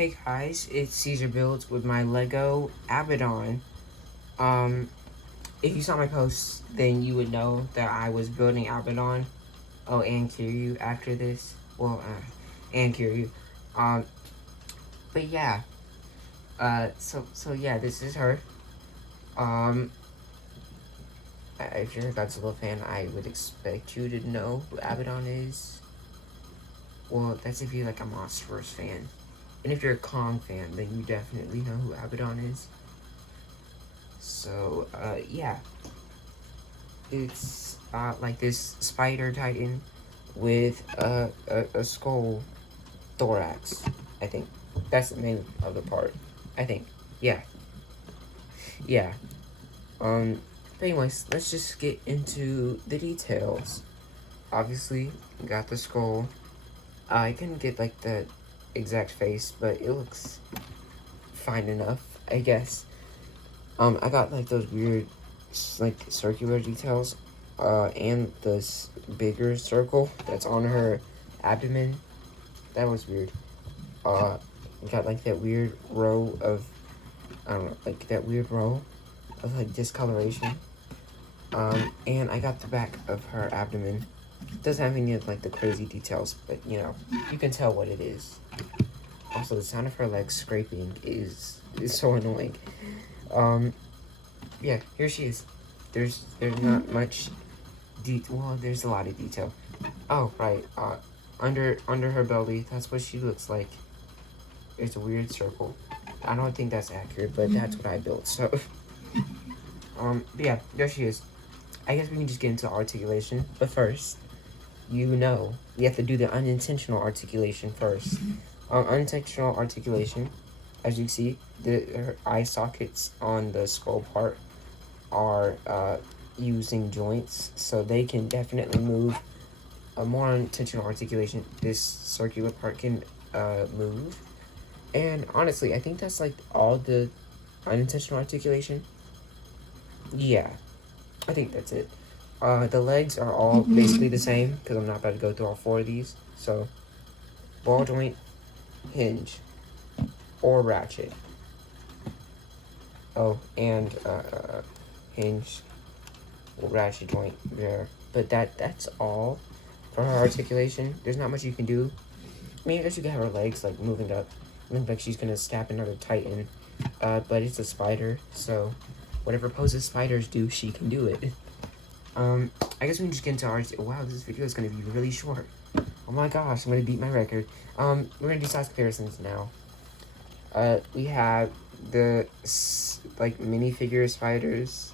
Hey guys, it's Caesar Builds with my Lego Abidon. If you saw my posts, then you would know that I was building Abidon. Oh, and Kiryu after this. Well, and Kiryu. Um, but yeah. So yeah, this is her. Um, if you're a Godzilla fan, I would expect you to know who Abidon is. Well, that's if you're like a Monsterverse fan. And if you're a Kong fan, then you definitely know who Abidon is. So, yeah. It's, like this spider titan with, a skull thorax, I think. That's the name of the part, I think. Yeah. Yeah. But anyways, let's just get into the details. Obviously, got the skull. I couldn't get, like, the exact face, but it looks fine enough, I guess. I got, like, those weird, like, circular details, and this bigger circle that's on her abdomen. That was weird. Got, like, that weird row of, I don't know, like, that weird row of, like, discoloration. And I got the back of her abdomen. Doesn't have any of, like, the crazy details, but, you know, you can tell what it is. Also, the sound of her legs scraping is so annoying. Yeah, here she is. There's not much well, there's a lot of detail. Oh, right, under her belly, that's what she looks like. It's a weird circle. I don't think that's accurate, but that's what I built, so. But yeah, there she is. I guess we can just get into articulation, but first, you know, we have to do the unintentional articulation first. Unintentional articulation, as you see, her eye sockets on the skull part are using joints, so they can definitely move. A more unintentional articulation, this circular part can move. And honestly, I think that's like all the unintentional articulation. Yeah, I think that's it. The legs are all basically the same, because I'm not about to go through all four of these. So, ball joint, hinge, or ratchet. Oh, and hinge, ratchet joint there. But that's all for her articulation. There's not much you can do. I mean, I guess you can have her legs like moving up. It looks like she's gonna stab another titan. But it's a spider, so whatever poses spiders do, she can do it. I guess we can just get into our. Wow, this video is gonna be really short. Oh my gosh, I'm gonna beat my record. We're gonna do size comparisons now. We have the like minifigure spiders.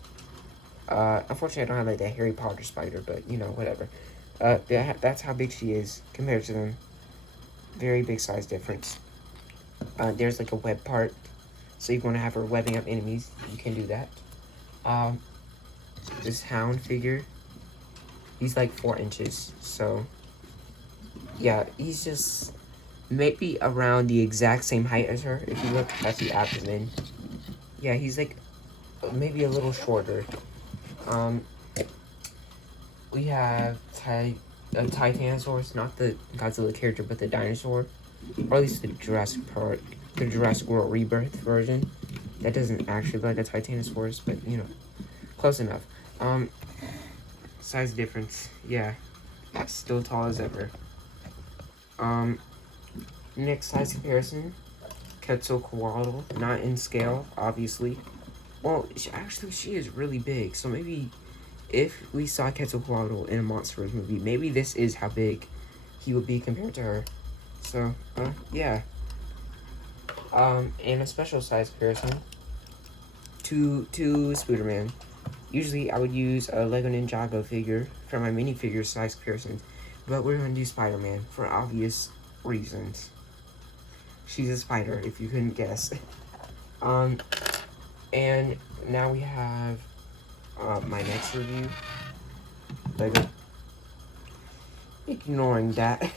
Unfortunately, I don't have like the Harry Potter spider, but you know, whatever. That's how big she is compared to them. Very big size difference. There's like a web part, so you want to have her webbing up enemies. You can do that. This hound figure, he's like 4 inches, so yeah, he's just maybe around the exact same height as her. If you look at the abdomen, yeah, he's like maybe a little shorter. We have Titanosaurus, not the Godzilla character, but the dinosaur, or at least the Jurassic Park, the Jurassic World Rebirth version. That doesn't actually look like a Titanosaurus, but you know, close enough. Size difference, yeah, still tall as ever. Next size comparison, Quetzalcoatl, not in scale, obviously. Well, she is really big, so maybe if we saw Quetzalcoatl in a Monsterverse movie, maybe this is how big he would be compared to her. So, yeah. And a special size comparison to Spider-Man. Usually I would use a Lego Ninjago figure for my minifigure size comparisons, but we're gonna do Spider-Man for obvious reasons. She's a spider, if you couldn't guess. And now we have my next review. Lego. Ignoring that,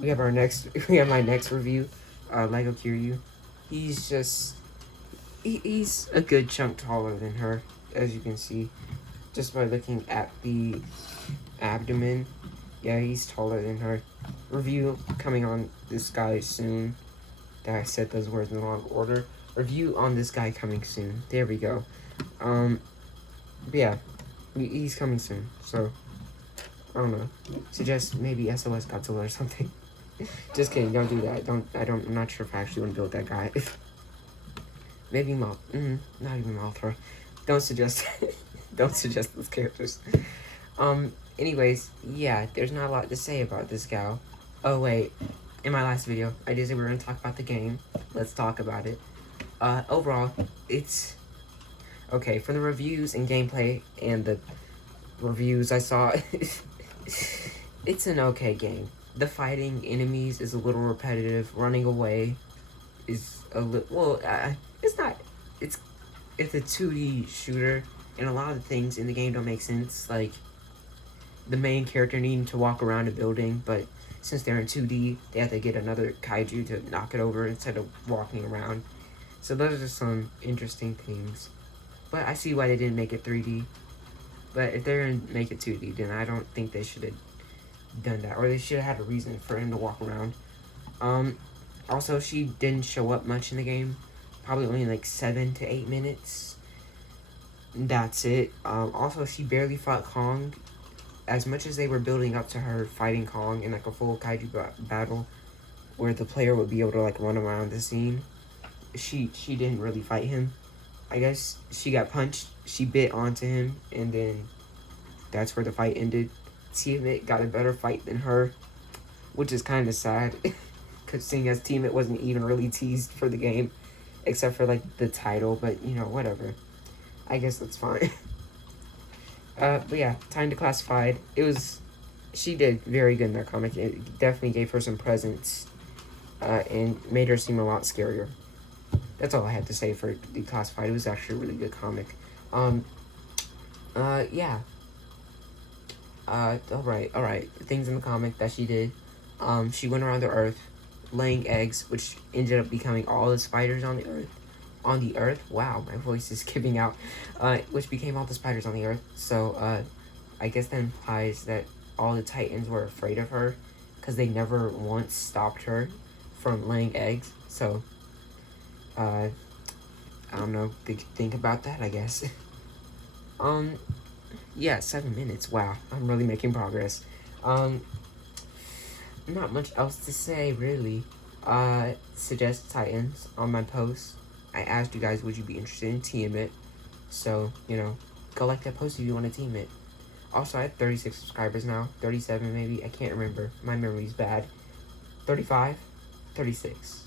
we have my next review. Lego Kiryu. He's a good chunk taller than her, as you can see, just by looking at the abdomen. Yeah, he's taller than her. Review coming on this guy soon. that I said those words in the wrong order. Review on this guy coming soon. There we go. Yeah, he's coming soon. So I don't know. Suggest maybe SOS Godzilla or something. Just kidding. Don't do that. I'm not sure if I actually want to build that guy. Maybe not even Mothra. Don't suggest. Don't suggest those characters. Anyways, yeah, there's not a lot to say about this gal. Oh, wait. In my last video, I did say we were going to talk about the game. Let's talk about it. Overall, it's... Okay, from the reviews and gameplay and the reviews I saw, it's an okay game. The fighting enemies is a little repetitive. Running away is a little... Well, it's not... It's a 2D shooter, and a lot of the things in the game don't make sense. Like, the main character needing to walk around a building, but since they're in 2D, they have to get another kaiju to knock it over instead of walking around. So those are some interesting things. But I see why they didn't make it 3D. But if they're going to make it 2D, then I don't think they should have done that. Or they should have had a reason for him to walk around. Also, she didn't show up much in the game. Probably only like 7 to 8 minutes. That's it. Also, she barely fought Kong. As much as they were building up to her fighting Kong in like a full kaiju battle, where the player would be able to like run around the scene, she didn't really fight him. I guess she got punched, she bit onto him, and then that's where the fight ended. Tiamat got a better fight than her, which is kind of sad, because seeing as Tiamat wasn't even really teased for the game, except for like the title, but you know, whatever. I guess that's fine. But yeah, Time to Classified. She did very good in that comic. It definitely gave her some presence, and made her seem a lot scarier. That's all I had to say for Declassified. It was actually a really good comic. Yeah. Alright. Things in the comic that she did. She went around the Earth, laying eggs, which ended up becoming all the spiders on the Earth. Wow, my voice is giving out. Which became all the spiders on the Earth. So, I guess that implies that all the Titans were afraid of her, because they never once stopped her from laying eggs. So, I don't know, think about that, I guess. Yeah, 7 minutes, wow, I'm really making progress. Not much else to say, really. Suggest Titans on my post. I asked you guys, would you be interested in team it? So, you know, go like that post if you want to team it. Also, I have 36 subscribers now. 37 maybe. I can't remember. My memory's bad. 35? 36.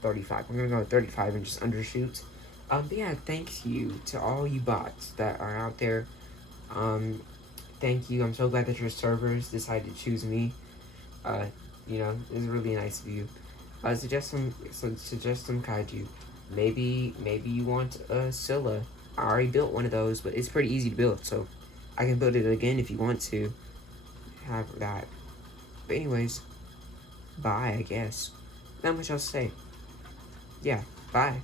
35. I'm gonna go with 35 and just undershoot. But yeah, thank you to all you bots that are out there. Thank you. I'm so glad that your servers decided to choose me. You know, it's really nice of you. Suggest some kaiju. Maybe you want a Scylla. I already built one of those, but it's pretty easy to build, so I can build it again if you want to have that. But anyways, bye, I guess. Not much else to say. Yeah, bye.